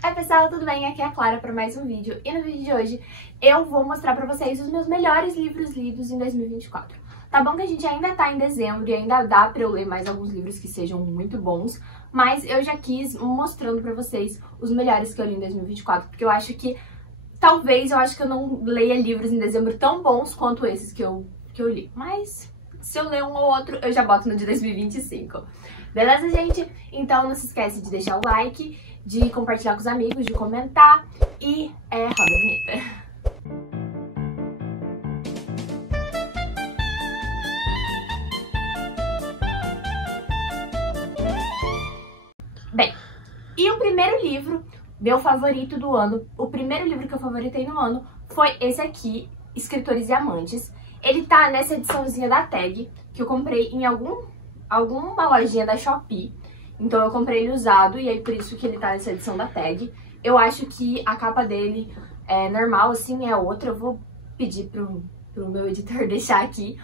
Oi pessoal, tudo bem? Aqui é a Clara para mais um vídeo. E no vídeo de hoje eu vou mostrar para vocês os meus melhores livros lidos em 2024. Tá bom que a gente ainda tá em dezembro e ainda dá pra eu ler mais alguns livros que sejam muito bons, mas eu já quis mostrando pra vocês os melhores que eu li em 2024, porque eu acho que eu acho que eu não leia livros em dezembro tão bons quanto esses que eu li. Mas se eu ler um ou outro, eu já boto no de 2025. Beleza, gente? Então não se esquece de deixar o like, de compartilhar com os amigos, de comentar e roda a vinheta. Bem, e o primeiro livro, meu favorito do ano, o primeiro livro que eu favoritei no ano foi esse aqui, Escritores e Amantes. Ele tá nessa ediçãozinha da Tag, que eu comprei em alguma lojinha da Shopee. Então eu comprei ele usado e aí por isso que ele tá nessa edição da Tag. Eu acho que a capa dele é normal, assim, é outra. Eu vou pedir pro meu editor deixar aqui.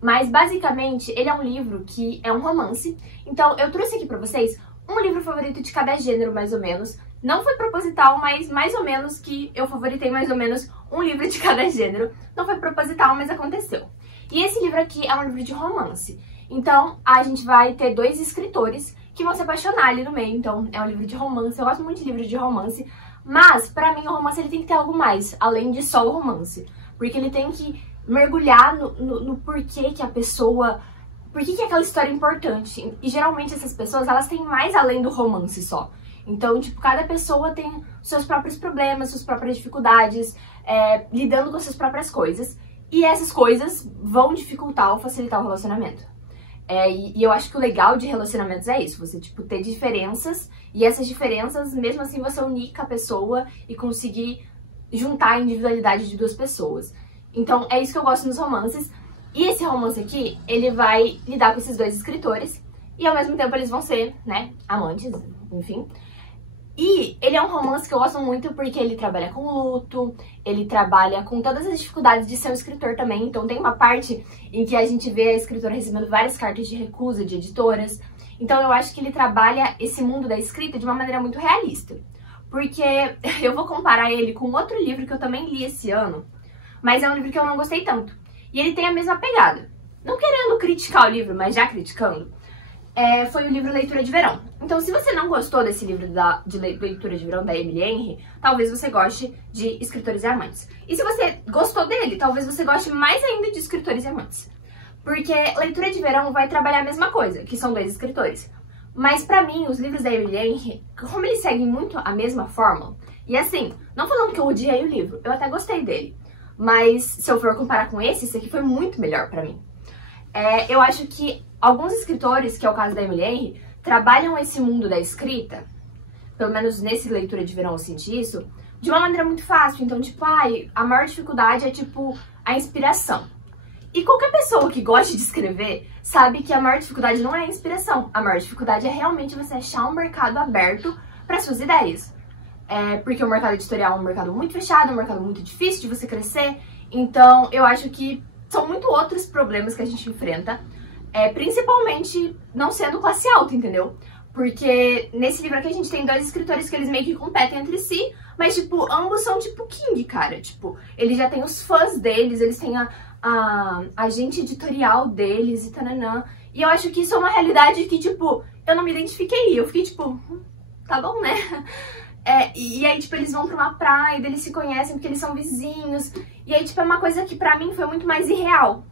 Mas basicamente ele é um livro que é um romance. Então eu trouxe aqui pra vocês um livro favorito de cada gênero, mais ou menos. Não foi proposital, mas mais ou menos que eu favoritei mais ou menos um livro de cada gênero. Não foi proposital, mas aconteceu. E esse livro aqui é um livro de romance. Então a gente vai ter dois escritores que vão se apaixonar ali no meio. Então é um livro de romance. Eu gosto muito de livro de romance. Mas pra mim o romance ele tem que ter algo mais, além de só o romance. Porque ele tem que mergulhar no porquê que a pessoa... Por que aquela história é importante? E geralmente essas pessoas, elas têm mais além do romance só. Então, tipo, cada pessoa tem seus próprios problemas, suas próprias dificuldades, lidando com suas próprias coisas. E essas coisas vão dificultar ou facilitar o relacionamento. E eu acho que o legal de relacionamentos é isso, você, tipo, ter diferenças. E essas diferenças, mesmo assim, você unir com a pessoa e conseguir juntar a individualidade de duas pessoas. Então, é isso que eu gosto nos romances. E esse romance aqui, ele vai lidar com esses dois escritores e ao mesmo tempo eles vão ser, né, amantes, enfim. E ele é um romance que eu gosto muito porque ele trabalha com luto, ele trabalha com todas as dificuldades de ser um escritor também. Então tem uma parte em que a gente vê a escritora recebendo várias cartas de recusa de editoras. Então eu acho que ele trabalha esse mundo da escrita de uma maneira muito realista. Porque eu vou comparar ele com outro livro que eu também li esse ano, mas é um livro que eu não gostei tanto. E ele tem a mesma pegada. Não querendo criticar o livro, mas já criticando, foi o livro Leitura de Verão. Então, se você não gostou desse livro de Leitura de Verão da Emily Henry, talvez você goste de Escritores e Amantes. E se você gostou dele, talvez você goste mais ainda de Escritores e Amantes. Porque Leitura de Verão vai trabalhar a mesma coisa, que são dois escritores. Mas pra mim, os livros da Emily Henry, como eles seguem muito a mesma fórmula, e assim, não falando que eu odiei o livro, eu até gostei dele. Mas se eu for comparar com esse aqui foi muito melhor pra mim. Eu acho que alguns escritores, que é o caso da Emily Henry, trabalham esse mundo da escrita, pelo menos nesse Leitura de Verão eu senti isso, de uma maneira muito fácil. Então, tipo, a maior dificuldade é, tipo, a inspiração. E qualquer pessoa que goste de escrever sabe que a maior dificuldade não é a inspiração. A maior dificuldade é realmente você achar um mercado aberto para suas ideias. Porque o mercado editorial é um mercado muito fechado, um mercado muito difícil de você crescer. Então, eu acho que são muito outros problemas que a gente enfrenta, principalmente não sendo classe alta, entendeu? Porque nesse livro aqui a gente tem dois escritores que eles meio que competem entre si, mas, tipo, ambos são tipo King, cara. Tipo, eles já têm os fãs deles, eles têm a agente editorial deles e tananã. E eu acho que isso é uma realidade que, tipo, eu não me identifiquei. Eu fiquei, tipo, tá bom, né? E aí, tipo, eles vão pra uma praia, eles se conhecem porque eles são vizinhos. E aí, tipo, é uma coisa que pra mim foi muito mais irreal.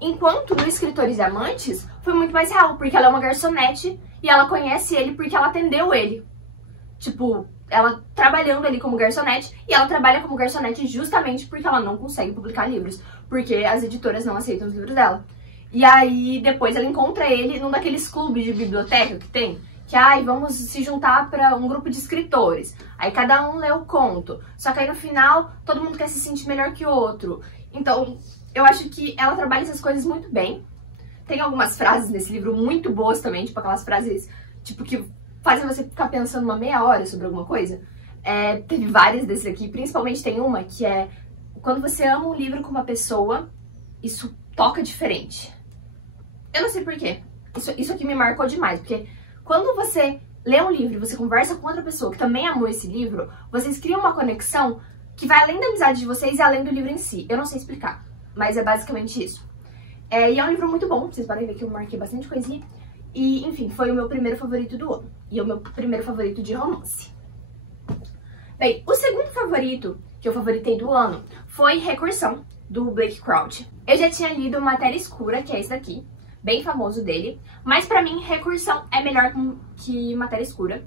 Enquanto no Escritores e Amantes foi muito mais real, porque ela é uma garçonete e ela conhece ele porque ela atendeu ele. Tipo, ela trabalhando ali como garçonete, e ela trabalha como garçonete justamente porque ela não consegue publicar livros, porque as editoras não aceitam os livros dela. E aí, depois ela encontra ele num daqueles clubes de biblioteca que tem, que, vamos se juntar para um grupo de escritores. Aí cada um lê o conto. Só que aí no final, todo mundo quer se sentir melhor que o outro. Então, eu acho que ela trabalha essas coisas muito bem. Tem algumas frases nesse livro muito boas também, tipo aquelas frases, tipo, que fazem você ficar pensando uma meia hora sobre alguma coisa. Teve várias desses aqui, principalmente tem uma que é: quando você ama um livro com uma pessoa, isso toca diferente. Eu não sei porquê. Isso aqui me marcou demais, porque quando você lê um livro e você conversa com outra pessoa que também amou esse livro, vocês criam uma conexão que vai além da amizade de vocês e além do livro em si. Eu não sei explicar, mas é basicamente isso. E é um livro muito bom, vocês podem ver que eu marquei bastante coisinha. E, enfim, foi o meu primeiro favorito do ano. E é o meu primeiro favorito de romance. Bem, o segundo favorito que eu favoritei do ano foi Recursão, do Blake Crouch. Eu já tinha lido Matéria Escura, que é esse daqui, bem famoso dele. Mas pra mim, Recursão é melhor que Matéria Escura.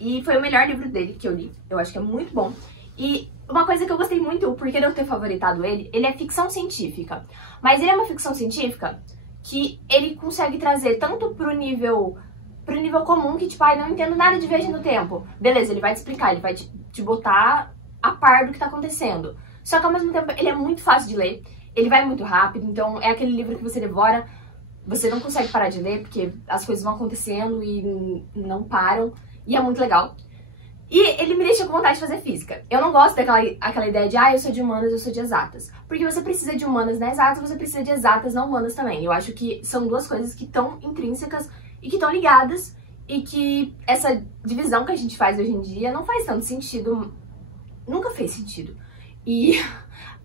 E foi o melhor livro dele que eu li. Eu acho que é muito bom. E uma coisa que eu gostei muito, porque de eu ter favoritado ele é ficção científica. Mas ele é uma ficção científica que ele consegue trazer tanto pro nível comum, que tipo, não entendo nada de viagem no tempo. Beleza, ele vai te explicar, ele vai te botar a par do que tá acontecendo. Só que ao mesmo tempo ele é muito fácil de ler, ele vai muito rápido, então é aquele livro que você devora, você não consegue parar de ler, porque as coisas vão acontecendo e não param, e é muito legal. E ele me deixa com vontade de fazer física. Eu não gosto daquela ideia de, eu sou de humanas, eu sou de exatas. Porque você precisa de humanas na exatas, você precisa de exatas na humanas também. Eu acho que são duas coisas que estão intrínsecas e que estão ligadas. E que essa divisão que a gente faz hoje em dia não faz tanto sentido. Nunca fez sentido. E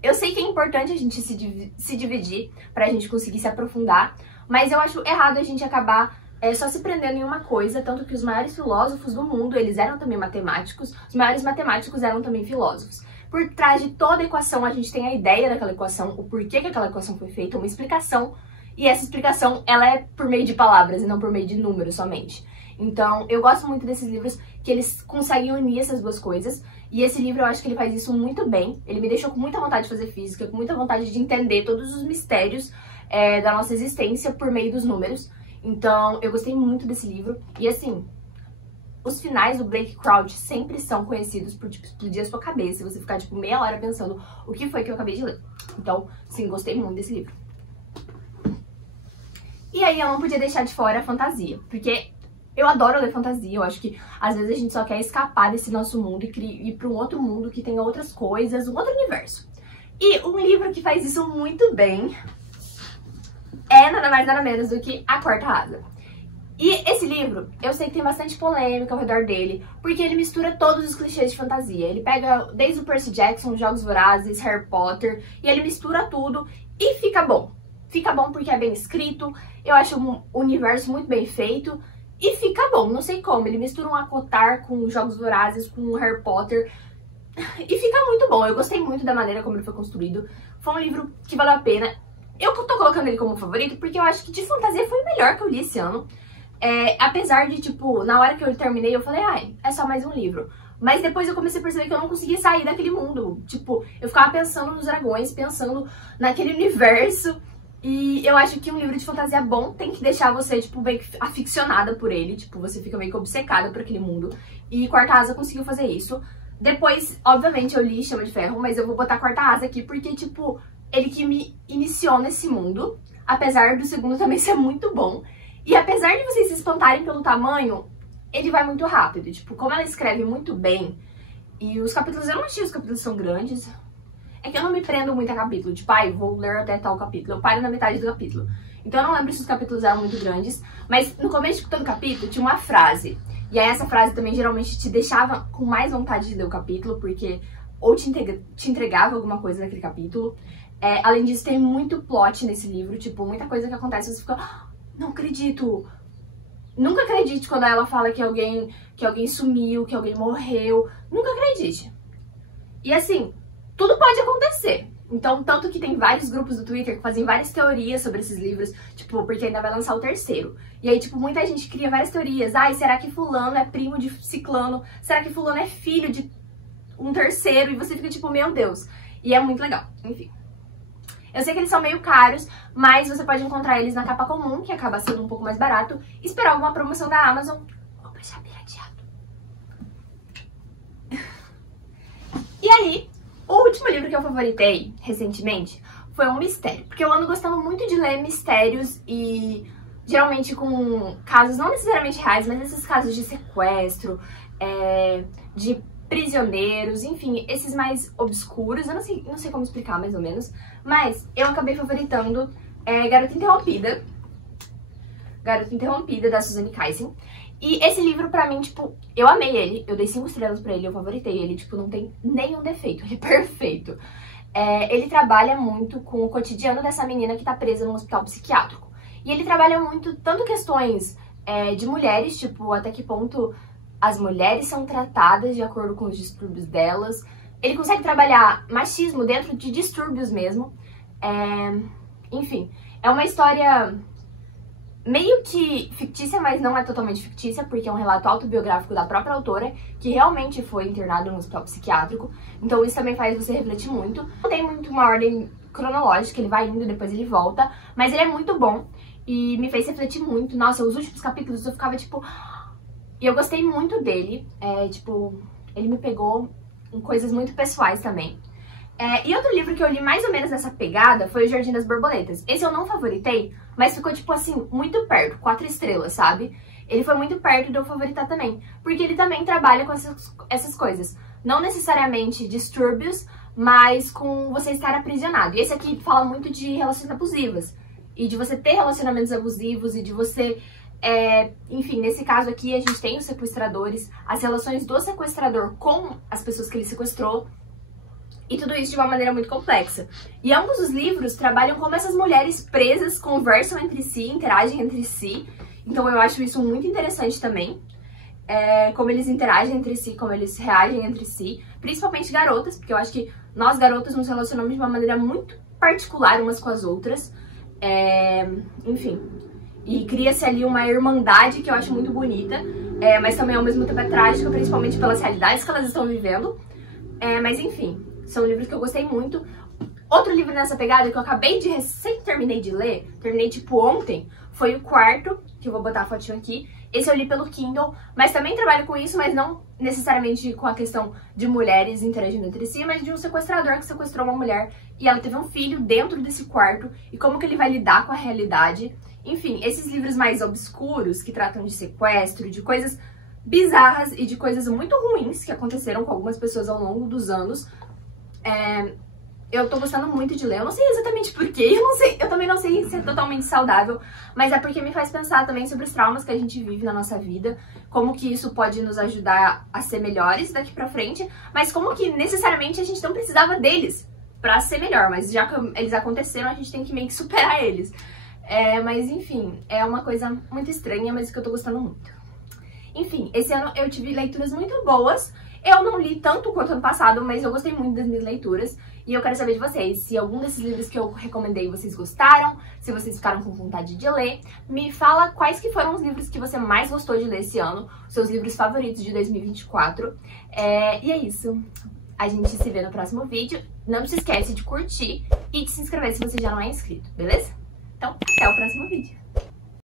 eu sei que é importante a gente se dividir pra gente conseguir se aprofundar. Mas eu acho errado a gente acabar só se prendendo em uma coisa, tanto que os maiores filósofos do mundo, eles eram também matemáticos, os maiores matemáticos eram também filósofos. Por trás de toda equação, a gente tem a ideia daquela equação, o porquê que aquela equação foi feita, uma explicação, e essa explicação, ela é por meio de palavras e não por meio de números somente. Então, eu gosto muito desses livros que eles conseguem unir essas duas coisas, e esse livro eu acho que ele faz isso muito bem. Ele me deixou com muita vontade de fazer física, com muita vontade de entender todos os mistérios da nossa existência por meio dos números. Então, eu gostei muito desse livro. E assim, os finais do Blake Crouch sempre são conhecidos por, tipo, explodir a sua cabeça. Você ficar, tipo, meia hora pensando o que foi que eu acabei de ler. Então, sim, gostei muito desse livro. E aí, eu não podia deixar de fora a fantasia. Porque eu adoro ler fantasia. Eu acho que, às vezes, a gente só quer escapar desse nosso mundo e ir para um outro mundo que tem outras coisas, um outro universo. E um livro que faz isso muito bem é nada mais nada menos do que A Quarta Asa. E esse livro, eu sei que tem bastante polêmica ao redor dele, porque ele mistura todos os clichês de fantasia. Ele pega desde o Percy Jackson, Jogos Vorazes, Harry Potter, e ele mistura tudo e fica bom. Fica bom porque é bem escrito, eu acho um universo muito bem feito, e fica bom, não sei como. Ele mistura um Acotar com Jogos Vorazes, com Harry Potter, e fica muito bom. Eu gostei muito da maneira como ele foi construído. Foi um livro que valeu a pena. Eu tô colocando ele como favorito porque eu acho que de fantasia foi o melhor que eu li esse ano. Apesar de, tipo, na hora que eu terminei, eu falei, é só mais um livro. Mas depois eu comecei a perceber que eu não conseguia sair daquele mundo. Tipo, eu ficava pensando nos dragões, pensando naquele universo. E eu acho que um livro de fantasia bom tem que deixar você, tipo, meio que aficionada por ele. Tipo, você fica meio que obcecada por aquele mundo. E Quarta Asa conseguiu fazer isso. Depois, obviamente, eu li Chama de Ferro, mas eu vou botar Quarta Asa aqui porque, tipo, ele que me iniciou nesse mundo, apesar do segundo também ser muito bom. E apesar de vocês se espantarem pelo tamanho, ele vai muito rápido. Tipo, como ela escreve muito bem, e os capítulos, eu não achei os capítulos são grandes. É que eu não me prendo muito a capítulo, tipo, vou ler até tal capítulo. Eu paro na metade do capítulo. Então eu não lembro se os capítulos eram muito grandes, mas no começo de todo capítulo tinha uma frase. E aí essa frase também geralmente te deixava com mais vontade de ler o capítulo, porque ou te entregava alguma coisa naquele capítulo. Além disso, tem muito plot nesse livro, tipo, muita coisa que acontece, você fica, não acredito. Nunca acredite quando ela fala que alguém sumiu, que alguém morreu. Nunca acredite. E assim, tudo pode acontecer. Então, tanto que tem vários grupos do Twitter que fazem várias teorias sobre esses livros, tipo, porque ainda vai lançar o terceiro. E aí, tipo, muita gente cria várias teorias. Será que fulano é primo de ciclano? Será que fulano é filho de um terceiro? E você fica tipo, meu Deus. E é muito legal, enfim. Eu sei que eles são meio caros, mas você pode encontrar eles na capa comum, que acaba sendo um pouco mais barato, e esperar alguma promoção da Amazon. Opa, já pirateado. E aí, o último livro que eu favoritei recentemente foi um mistério, porque eu ando gostando muito de ler mistérios e geralmente com casos não necessariamente reais, mas esses casos de sequestro, de prisioneiros, enfim, esses mais obscuros, eu não sei como explicar mais ou menos, mas eu acabei favoritando Garota Interrompida da Suzanne Kysen. E esse livro, pra mim, tipo, eu amei ele, eu dei 5 estrelas pra ele, eu favoritei ele, tipo, não tem nenhum defeito, ele é perfeito. Ele trabalha muito com o cotidiano dessa menina que tá presa num hospital psiquiátrico. E ele trabalha muito, tanto questões de mulheres, tipo, até que ponto as mulheres são tratadas de acordo com os distúrbios delas. Ele consegue trabalhar machismo dentro de distúrbios mesmo. Enfim, é uma história meio que fictícia, mas não é totalmente fictícia, porque é um relato autobiográfico da própria autora, que realmente foi internada no hospital psiquiátrico. Então isso também faz você refletir muito. Não tem muito uma ordem cronológica, ele vai indo e depois ele volta, mas ele é muito bom e me fez refletir muito. Nossa, os últimos capítulos eu ficava tipo... E eu gostei muito dele, tipo, ele me pegou em coisas muito pessoais também. E outro livro que eu li mais ou menos nessa pegada foi O Jardim das Borboletas. Esse eu não favoritei, mas ficou, tipo assim, muito perto, 4 estrelas, sabe? Ele foi muito perto de eu favoritar também, porque ele também trabalha com essas coisas. Não necessariamente distúrbios, mas com você estar aprisionado. E esse aqui fala muito de relações abusivas, e de você ter relacionamentos abusivos, e de você... enfim, nesse caso aqui a gente tem os sequestradores, as relações do sequestrador com as pessoas que ele sequestrou, e tudo isso de uma maneira muito complexa. E ambos os livros trabalham como essas mulheres presas conversam entre si, interagem entre si. Então eu acho isso muito interessante também. Como eles interagem entre si, como eles reagem entre si. Principalmente garotas, porque eu acho que nós garotas nos relacionamos de uma maneira muito particular umas com as outras. Enfim. E cria-se ali uma irmandade que eu acho muito bonita. Mas também ao mesmo tempo é trágica, principalmente pelas realidades que elas estão vivendo. Mas enfim... São livros que eu gostei muito. Outro livro nessa pegada que eu acabei de terminei de ler, terminei tipo ontem, foi o quarto, que eu vou botar a fotinho aqui. Esse eu li pelo Kindle, mas também trabalho com isso, mas não necessariamente com a questão de mulheres interagindo entre si, mas de um sequestrador que sequestrou uma mulher e ela teve um filho dentro desse quarto e como que ele vai lidar com a realidade. Enfim, esses livros mais obscuros que tratam de sequestro, de coisas bizarras e de coisas muito ruins que aconteceram com algumas pessoas ao longo dos anos. Eu tô gostando muito de ler, eu não sei exatamente porquê, eu também não sei se é totalmente saudável, mas é porque me faz pensar também sobre os traumas que a gente vive na nossa vida, como que isso pode nos ajudar a ser melhores daqui pra frente, mas como que necessariamente a gente não precisava deles pra ser melhor, mas já que eles aconteceram, a gente tem que meio que superar eles. Mas enfim, é uma coisa muito estranha, mas que eu tô gostando muito. Enfim, esse ano eu tive leituras muito boas. Eu não li tanto quanto ano passado, mas eu gostei muito das minhas leituras. E eu quero saber de vocês, se algum desses livros que eu recomendei vocês gostaram, se vocês ficaram com vontade de ler. Me fala quais que foram os livros que você mais gostou de ler esse ano, os seus livros favoritos de 2024. E é isso. A gente se vê no próximo vídeo. Não se esquece de curtir e de se inscrever se você já não é inscrito, beleza? Então, até o próximo vídeo.